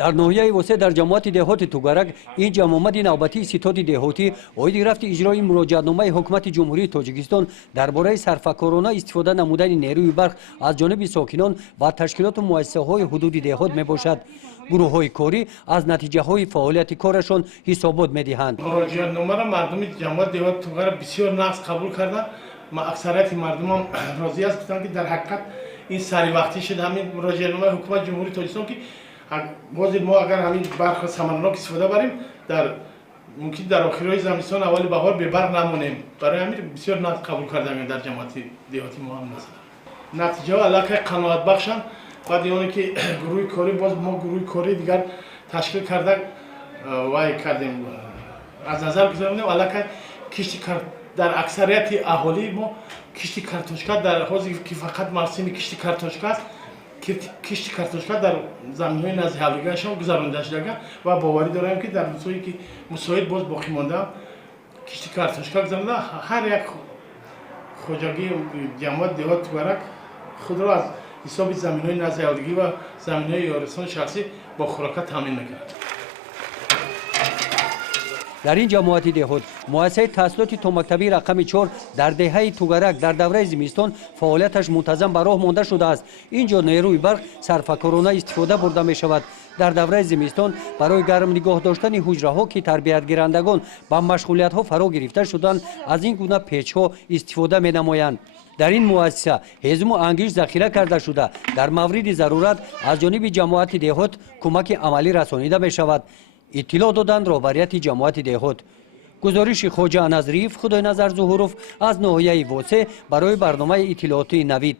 дар ноҳияи восеъ дар ҷамоати деҳоти тугарак ин ҷамъомади навбатии ситоди деҳотӣ оиди рафти иҷрои муроҷиатномаи ҳукумати ҷумҳурии тоҷикистон дар бораи сарфакорона истифода намудани нерӯи барқ аз ҷониби сокинон ва ташкилоту муассисаҳои ҳудуди деҳот мебошад. гурӯҳҳои корӣ аз натиҷаҳои фаъолияти корашон ҳисобот медиҳанд. муроҷиатномаро мардуми ҷамоати деҳоти тугарак бисёр нағз қабул карда. аксарияти мардумам розӣ аст гуфтанд ки дар ҳақиқат ин саривақтӣ шуд ҳамин муроҷиатномаи ҳукумати ҷумҳурии тоҷикистон ки бози мо агар ҳамин барқ самаранок истифода барем мумкин дар охирҳои зимистон аввали баҳор бебарқ намонем. барои ҳамин бисёр нағз қабул карда меояд дар ҷамоати деҳоти мо ҳам масъала. натиҷаҳо аллакай қаноатбахшанд. баъди оне ки гурӯҳи корӣ боз мо гурӯҳи кори дигар ташкил карда вай кардем аз назар гузаронем аллакай кишти дар аксарияти аҳолии мо кишти картошка дар ҳозир ки фақат мавсими кишти картошка аст кишти картошка дар заминҳои назди ҳавлигаашон гузаронида шудаган ва боварӣ дорем ки дар рӯзҳое ки мусоид боз боқӣ мондаам кишти картошка гузаронида ҳар як хоҷагии ҷамоати деҳоти тугарак худро аз ҳисоби заминҳои назди ҳавлигӣ ва заминҳои ёрисони шахсӣ бо хӯрока таъмин мекунад. дар ин ҷамоати деҳот муассисаи таҳсилоти томактабии рақами 4 дар деҳаи тугарак дар давраи зимистон фаъолияташ мунтазам ба роҳ монда шудааст. ин ҷо нерӯи барқ сарфакорона истифода бурда мешавад. дар давраи зимистон барои гарм нигоҳ доштани ҳуҷраҳо ки тарбиятгирандагон ба машғулиятҳо фаро гирифта шуданд аз ин гуна печҳо истифода менамоянд. дар ин муассиса ҳезму ангиш захира карда шуда дар мавриди зарурат аз ҷониби ҷамоати деҳот кӯмаки амалӣ расонида мешавад. иттилоъ доданд роҳбарияти ҷамоати деҳот. гузориши хоҷа назриев, худойназар зуҳуров аз ноҳияи восеъ барои барномаи иттилоотии навид.